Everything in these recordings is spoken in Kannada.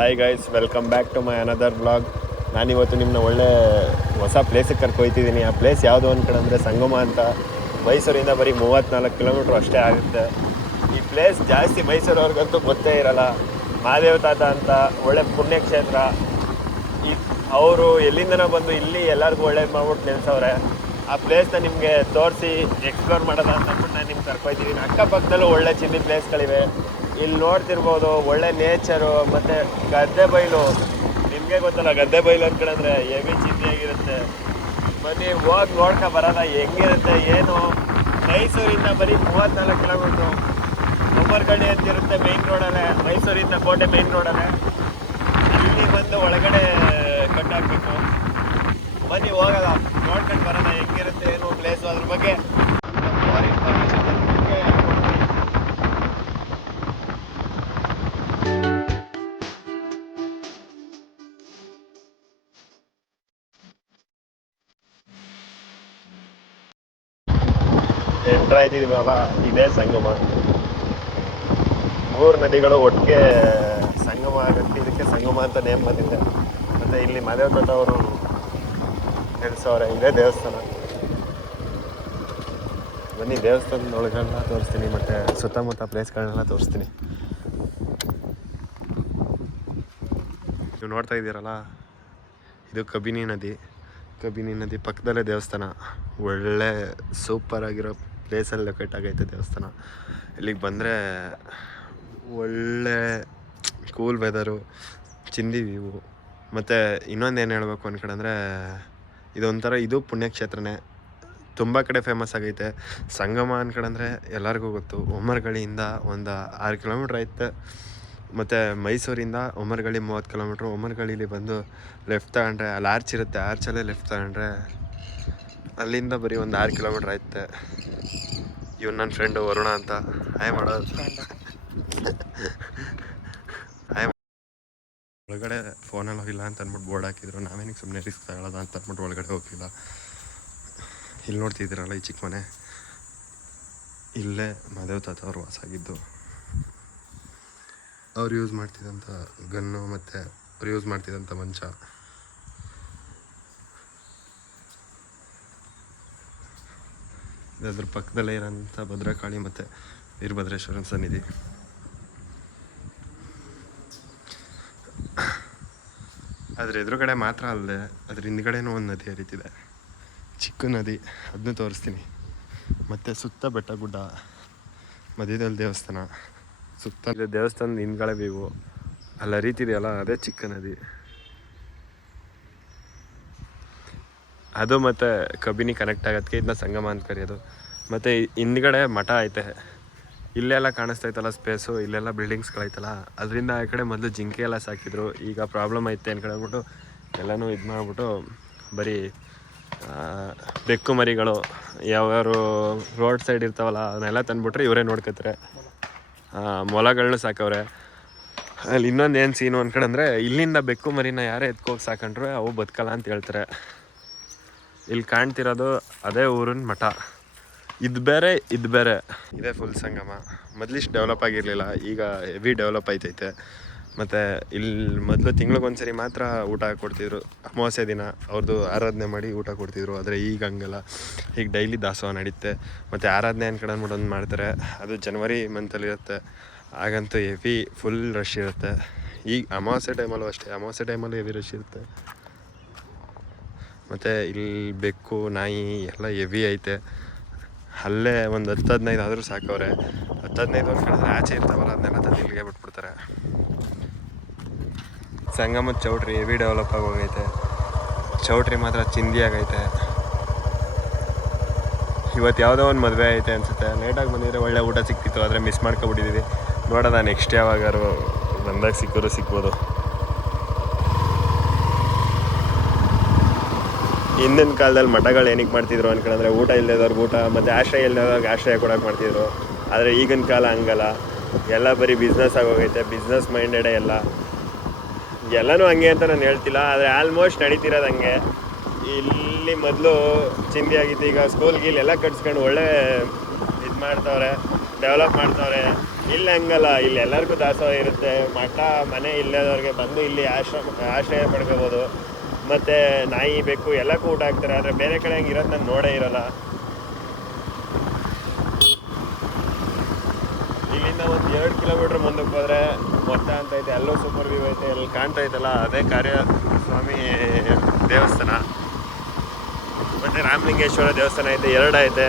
Hi guys, welcome back to my another blog. ನಾನಿವತ್ತು ನಿಮ್ಮನ್ನ ಒಳ್ಳೆ ಹೊಸ ಪ್ಲೇಸಿಗೆ ಕರ್ಕೊಯ್ತಿದ್ದೀನಿ. ಆ ಪ್ಲೇಸ್ ಯಾವುದು ಅಂದ್ಕೊಂಡ್ರೆ ಸಂಗಮ ಅಂತ. ಮೈಸೂರಿಂದ ಬರೀ 34 ಕಿಲೋಮೀಟ್ರ್ ಅಷ್ಟೇ ಆಗುತ್ತೆ. ಈ ಪ್ಲೇಸ್ ಜಾಸ್ತಿ ಮೈಸೂರವ್ರಿಗಂತೂ ಗೊತ್ತೇ ಇರಲ್ಲ. ಮಹಾದೇವ ತಾತ ಅಂತ ಒಳ್ಳೆ ಪುಣ್ಯಕ್ಷೇತ್ರ. ಈ ಅವರು ಎಲ್ಲಿಂದನೋ ಬಂದು ಇಲ್ಲಿ ಎಲ್ಲರಿಗೂ ಒಳ್ಳೇದು ಮಾಡ್ಬಿಟ್ಟು ನಿಲ್ಸವ್ರೆ. ಆ ಪ್ಲೇಸ್ನ ನಿಮಗೆ ತೋರಿಸಿ ಎಕ್ಸ್ಪ್ಲೋರ್ ಮಾಡೋದ ಅಂದ್ಬಿಟ್ಟು ನಾನು ನಿಮ್ಗೆ ಕರ್ಕೊಯ್ತಿದ್ದೀನಿ. ಅಕ್ಕಪಕ್ಕದಲ್ಲೂ ಒಳ್ಳೆ ಚಿನ್ನಿ ಪ್ಲೇಸ್ಗಳಿವೆ. ಇಲ್ಲಿ ನೋಡ್ತಿರ್ಬೋದು, ಒಳ್ಳೆ ನೇಚರು ಮತ್ತು ಗದ್ದೆ ಬೈಲು. ನಿಮಗೆ ಗೊತ್ತಲ್ಲ, ಗದ್ದೆ ಬೈಲು ಅಂದ್ಕೊಂಡ್ರೆ ಹೆವಿ ಚಿಂತೆಯಾಗಿರುತ್ತೆ. ಬನ್ನಿ ಹೋಗಿ ನೋಡ್ಕೊ ಬರೋದ ಹೆಂಗಿರುತ್ತೆ ಏನು. ಮೈಸೂರಿಂದ ಬರೀ 34 ಕಿಲೋಮೀಟ್ರು. ಉಮ್ಮರ್ಗಳ್ಳಿ ಅಂತಿರುತ್ತೆ ಮೇಯ್ನ್ ರೋಡಲ್ಲೇ, ಮೈಸೂರಿಂದ ಕೋಟೆ ಮೇಯ್ನ್ ರೋಡಲ್ಲೇ. ಇಲ್ಲಿ ಬಂದು ಒಳಗಡೆ ಕಟ್ಟಾಕಬೇಕು. ಬನ್ನಿ ಹೋಗೋದ, ನೋಡ್ಕೊಂಡು ಬರೋದ ಹೆಂಗಿರುತ್ತೆ ಏನು ಪ್ಲೇಸು, ಅದ್ರ ಬಗ್ಗೆ ಇನ್ಫಾರ್ಮೇಷನ್ ಎಂಟ್ರ್ ಆಯ್ತಿದ್ದೀವಲ್ಲ, ಇದೇ ಸಂಗಮ. 3 ನದಿಗಳು ಒಟ್ಟಿಗೆ ಸಂಗಮ ಆಗುತ್ತೆ. ಇದಕ್ಕೆ ಸಂಗಮ ಅಂತ ನೇಮ್ ಬಂದಿದೆ. ಮತ್ತು ಇಲ್ಲಿ ಮಹಾದೇವ ತಾತ ಅವರು ನೆಲೆಸವ್ರೆ. ಇದೇ ದೇವಸ್ಥಾನ. ಬನ್ನಿ ದೇವಸ್ಥಾನದ ಒಳಗೆಲ್ಲ ತೋರಿಸ್ತೀನಿ, ಮತ್ತು ಸುತ್ತಮುತ್ತ ಪ್ಲೇಸ್ಗಳನ್ನೆಲ್ಲ ತೋರಿಸ್ತೀನಿ. ನೀವು ನೋಡ್ತಾ ಇದ್ದೀರಲ್ಲ, ಇದು ಕಬಿನಿ ನದಿ. ಕಬಿನಿ ನದಿ ಪಕ್ಕದಲ್ಲೇ ದೇವಸ್ಥಾನ. ಒಳ್ಳೆ ಸೂಪರಾಗಿರೋ ಪ್ಲೇಸಲ್ಲಿ ಲೊಕೇಟ್ ಆಗೈತೆ ದೇವಸ್ಥಾನ. ಇಲ್ಲಿಗೆ ಬಂದರೆ ಒಳ್ಳೆ ಕೂಲ್ ವೆದರು, ಚಿಂದಿ ವ್ಯೂ. ಮತ್ತು ಇನ್ನೊಂದೇನು ಹೇಳಬೇಕು ಅಂದ್ಕೊಂಡ್ರೆ, ಇದೊಂಥರ ಇದು ಪುಣ್ಯಕ್ಷೇತ್ರನೇ. ತುಂಬ ಕಡೆ ಫೇಮಸ್ ಆಗೈತೆ ಸಂಗಮ ಅಂದ್ಕೊಂಡ್ರೆ. ಎಲ್ಲರಿಗೂ ಗೊತ್ತು. ಉಮ್ಮರ್ಗಳಿಯಿಂದ ಒಂದು 6 ಕಿಲೋಮೀಟ್ರ್ ಐತೆ. ಮತ್ತು ಮೈಸೂರಿಂದ ಉಮ್ಮರ್ಗಳಿ 30 ಕಿಲೋಮೀಟ್ರು. ಉಮ್ಮರ್ಗಳಿಲಿ ಬಂದು ಲೆಫ್ಟ್ ತಗೊಂಡ್ರೆ ಅಲ್ಲಿ ಆರ್ಚ್ ಇರುತ್ತೆ. ಆರ್ಚಲ್ಲೇ ಲೆಫ್ಟ್ ತಗೊಂಡ್ರೆ ಅಲ್ಲಿಂದ ಬರೀ ಒಂದು 6 ಕಿಲೋಮೀಟ್ರ್ ಐತೆ. ಇವ್ನು ನನ್ನ ಫ್ರೆಂಡು ವರುಣ ಅಂತ. ಹಾಯ್ ಮಾಡೋದು. ಒಳಗಡೆ ಫೋನಲ್ಲಿ ಹೋಗಿಲ್ಲ ಅಂತ ಅಂದ್ಬಿಟ್ಟು ಬೋರ್ಡ್ ಹಾಕಿದ್ರು. ನಾವೇನಿಗೆ ಸುಮ್ಮನೆ ರಿಸ್ಕ್ ತಗೊಳ್ಳೋದ ಅಂತ ಅಂದ್ಬಿಟ್ಟು ಒಳಗಡೆ ಹೋಗಿಲ್ಲ. ಇಲ್ಲಿ ನೋಡ್ತಿದ್ದೀರಲ್ಲ ಈ ಚಿಕ್ಕ ಮನೆ, ಇಲ್ಲೇ ಮಹಾದೇವ ತಾತ ಅವರು ವಾಸಾಗಿದ್ದು. ಅವ್ರು ಯೂಸ್ ಮಾಡ್ತಿದ್ದಂಥ ಗನ್ನು ಮತ್ತು ಅವ್ರು ಯೂಸ್ ಮಾಡ್ತಿದ್ದಂಥ ಮಂಚ. ಅದ್ರ ಪಕ್ಕದಲ್ಲೇ ಇರೋಂಥ ಭದ್ರಕಾಳಿ ಮತ್ತು ವೀರಭದ್ರೇಶ್ವರನ ಸನ್ನಿಧಿ. ಅದ್ರ ಎದುರುಗಡೆ ಮಾತ್ರ ಅಲ್ಲದೆ ಅದ್ರ ಹಿಂದ್ಗಡೆನೂ ಒಂದು ನದಿ ಹರಿತಿದೆ, ಚಿಕ್ಕ ನದಿ. ಅದನ್ನು ತೋರಿಸ್ತೀನಿ. ಮತ್ತು ಸುತ್ತ ಬೆಟ್ಟ ಗುಡ್ಡ, ಮಧ್ಯದಲ್ಲಿ ದೇವಸ್ಥಾನ. ಸುತ್ತ ದೇವಸ್ಥಾನದ ಹಿಂದ್ಗಡೆ ವ್ಯೂ. ಅಲ್ಲಿ ಹರಿತಿದೆಯಲ್ಲ, ಅದೇ ಚಿಕ್ಕ ನದಿ. ಅದು ಮತ್ತು ಕಬಿನಿ ಕನೆಕ್ಟ್ ಆಗೋದಕ್ಕೆ ಇದನ್ನ ಸಂಗಮ ಅಂತ ಕರೆಯೋದು. ಮತ್ತು ಹಿಂದ್ಗಡೆ ಮಠ ಐತೆ. ಇಲ್ಲೆಲ್ಲ ಕಾಣಿಸ್ತೈತಲ್ಲ ಸ್ಪೇಸು, ಇಲ್ಲೆಲ್ಲ ಬಿಲ್ಡಿಂಗ್ಸ್ಗಳೈತಲ್ಲ, ಅದರಿಂದ ಆ ಕಡೆ ಮೊದಲು ಜಿಂಕೆ ಎಲ್ಲ ಸಾಕಿದ್ರು. ಈಗ ಪ್ರಾಬ್ಲಮ್ ಐತೆ ಅಂದ್ಕೊಂಡ್ಬಿಟ್ಟು ಎಲ್ಲನೂ ಇದು ಮಾಡಿಬಿಟ್ಟು ಬರೀ ಬೆಕ್ಕು ಮರಿಗಳು ಯಾವ್ಯಾರು ರೋಡ್ ಸೈಡ್ ಇರ್ತಾವಲ್ಲ ಅವನ್ನೆಲ್ಲ ತಂದುಬಿಟ್ರೆ ಇವರೇ ನೋಡ್ಕೊತಾರೆ. ಮೊಲಗಳನ್ನೂ ಸಾಕವ್ರೆ. ಅಲ್ಲಿ ಇನ್ನೊಂದು ಏನು ಸೀನು ಅಂದ್ಕೊಂಡ್ರೆ, ಇಲ್ಲಿಂದ ಬೆಕ್ಕು ಮರಿನ ಯಾರೇ ಎತ್ಕೋಗಿ ಸಾಕೊಂಡ್ರೆ ಅವು ಬದುಕಲ್ಲ ಅಂತ ಹೇಳ್ತಾರೆ. ಇಲ್ಲಿ ಕಾಣ್ತಿರೋದು ಅದೇ ಊರಿನ ಮಠ. ಇದು ಬೇರೆ ಇದು ಬೇರೆ. ಇದೇ ಫುಲ್ ಸಂಗಮ. ಮೊದಲಿಷ್ಟು ಡೆವಲಪ್ ಆಗಿರಲಿಲ್ಲ, ಈಗ ಹೆವಿ ಡೆವಲಪ್ ಆಯ್ತೈತೆ. ಮತ್ತು ಇಲ್ಲಿ ಮೊದಲು ತಿಂಗ್ಳಿಗೊಂದ್ಸರಿ ಮಾತ್ರ ಊಟ ಕೊಡ್ತಿದ್ರು. ಅಮಾವಾಸ್ಯೆ ದಿನ ಅವ್ರದ್ದು ಆರಾಧನೆ ಮಾಡಿ ಊಟ ಕೊಡ್ತಿದ್ರು. ಆದರೆ ಈಗ ಹಂಗಲ್ಲ, ಈಗ ಡೈಲಿ ದಾಸೋಹ ನಡೀತೆ. ಮತ್ತು ಆರಾಧನೆ ಅಂದ್ಕೊಂಡ್ಬಿಟ್ಟು ಒಂದು ಮಾಡ್ತಾರೆ, ಅದು ಜನವರಿ ಮಂತಲ್ಲಿರುತ್ತೆ. ಆಗಂತೂ ಹೆವಿ ಫುಲ್ ರಶ್ ಇರುತ್ತೆ. ಈಗ ಅಮಾವಾಸ್ಯೆ ಟೈಮಲ್ಲೂ ಅಷ್ಟೇ, ಅಮಾವಾಸ್ಯೆ ಟೈಮಲ್ಲೂ ಹೆವಿ ರಶ್ ಇರುತ್ತೆ. ಮತ್ತು ಇಲ್ಲಿ ಬೆಕ್ಕು ನಾಯಿ ಎಲ್ಲ ಹೆವಿ ಐತೆ. ಅಲ್ಲೇ ಒಂದು 10-15 ಆದರೂ ಸಾಕವ್ರೆ. 10-15 ಅಂದ್ಕೊಂಡ್ರೆ ಆಚೆ ಇರ್ತಾವಲ್ಲ, ಅದನ್ನೆಲ್ಲ ತಂದು ಇಲ್ಲಿಗೆ ಬಿಟ್ಬಿಡ್ತಾರೆ. ಸಂಗಮದ ಚೌಟ್ರಿ ಹೆವಿ ಡೆವಲಪ್ ಆಗೋಗೈತೆ. ಚೌಟ್ರಿ ಮಾತ್ರ ಚಿಂದಿ ಆಗೈತೆ. ಇವತ್ತು ಯಾವುದೋ ಒಂದು ಮದುವೆ ಐತೆ ಅನಿಸುತ್ತೆ. ಲೇಟಾಗಿ ಬಂದಿದ್ರೆ ಒಳ್ಳೆ ಊಟ ಸಿಕ್ತಿತ್ತು, ಆದರೆ ಮಿಸ್ ಮಾಡ್ಕೊಬಿಟ್ಟಿದ್ದೀವಿ. ನೋಡೋದ ನೆಕ್ಸ್ಟ್ ಯಾವಾಗಾರು ಬಂದಾಗ ಸಿಗ್ಬೋದು. ಹಿಂದಿನ ಕಾಲದಲ್ಲಿ ಮಠಗಳು ಏನಕ್ಕೆ ಮಾಡ್ತಿದ್ರು ಅಂದ್ಕೊಂಡ್ರೆ, ಊಟ ಇಲ್ಲದವ್ರಿಗೆ ಊಟ ಮತ್ತು ಆಶ್ರಯ ಇಲ್ಲದವ್ರಿಗೆ ಆಶ್ರಯ ಕೊಡೋಕೆ ಮಾಡ್ತಿದ್ರು. ಆದರೆ ಈಗಿನ ಕಾಲ ಹಂಗಲ್ಲ, ಎಲ್ಲ ಬರೀ ಬಿಸ್ನೆಸ್ ಆಗೋಗೈತೆ. ಬಿಸ್ನೆಸ್ ಮೈಂಡೆಡೇ ಎಲ್ಲನೂ ಹಂಗೆ ಅಂತ ನಾನು ಹೇಳ್ತಿಲ್ಲ, ಆದರೆ ಆಲ್ಮೋಸ್ಟ್ ನಡೀತಿರೋದು ಹಂಗೆ. ಇಲ್ಲಿ ಮೊದಲು ಚಿಂದಿ ಆಗಿತ್ತು. ಈಗ ಸ್ಕೂಲ್ ಗೀಲ್ ಎಲ್ಲ ಕಟ್ಸ್ಕೊಂಡು ಒಳ್ಳೆ ಇದು ಮಾಡ್ತವ್ರೆ, ಡೆವಲಪ್ ಮಾಡ್ತವ್ರೆ. ಇಲ್ಲಿ ಹಂಗಲ್ಲ, ಇಲ್ಲಿ ಎಲ್ಲರಿಗೂ ದಾಸೋಹ ಇರುತ್ತೆ. ಮಠ ಮನೆ ಇಲ್ಲದವ್ರಿಗೆ ಬಂದು ಇಲ್ಲಿ ಆಶ್ರಯ ಪಡ್ಕೋಬೋದು. ಮತ್ತು ನಾಯಿ ಬೆಕ್ಕು ಎಲ್ಲಕ್ಕೂ ಊಟ ಹಾಕ್ತಾರೆ. ಆದರೆ ಬೇರೆ ಕಡೆ ಹಂಗೆ ಇರೋದು ನಾನು ನೋಡೇ ಇರೋಲ್ಲ. ಇಲ್ಲಿಂದ ಒಂದು 2 ಕಿಲೋಮೀಟ್ರ್ ಮುಂದಕ್ಕೆ ಹೋದರೆ ಮೊತ್ತ ಅಂತ ಐತೆ, ಅಲ್ಲೂ ಸೂಪರ್ ವ್ಯೂ ಐತೆ. ಅಲ್ಲಿ ಕಾಣ್ತಾ ಐತಲ್ಲ ಅದೇ ಕಾರ್ಯ ಸ್ವಾಮಿ ದೇವಸ್ಥಾನ. ಮತ್ತು ರಾಮಲಿಂಗೇಶ್ವರ ದೇವಸ್ಥಾನ ಐತೆ, 2 ಐತೆ.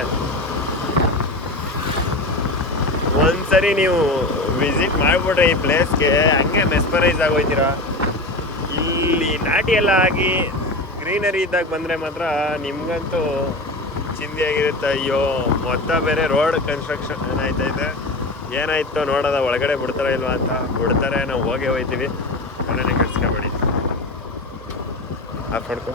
ಒಂದ್ಸರಿ ನೀವು ವಿಸಿಟ್ ಮಾಡಿಬಿಟ್ರೆ ಈ ಪ್ಲೇಸ್ಗೆ ಹಂಗೆ ಮೆಸ್ಮರೈಸ್ ಆಗೋಯ್ತೀರ. ಇಲ್ಲಿ ನಾಟಿ ಎಲ್ಲ ಆಗಿ ಗ್ರೀನರಿ ಇದ್ದಾಗ ಬಂದರೆ ಮಾತ್ರ ನಿಮ್ಗಂತೂ ಚಿಂದಿಯಾಗಿರುತ್ತೆ. ಅಯ್ಯೋ ಮೊತ್ತ ಬೇರೆ ರೋಡ್ ಕನ್ಸ್ಟ್ರಕ್ಷನ್ ಆಯ್ತೈತೆ, ಏನಾಯ್ತು ನೋಡೋದ, ಒಳಗಡೆ ಬಿಡ್ತಾರ ಇಲ್ವಾ ಅಂತ. ಬಿಡ್ತಾರೆ, ನಾವು ಹೋಗೇ ಹೋಗ್ತೀವಿ, ಅದನ್ನೇ ಕೆಡ್ಸ್ಕೊಬೇಡಿ. ಆಫ್ ಮಾಡ್ಕೊ.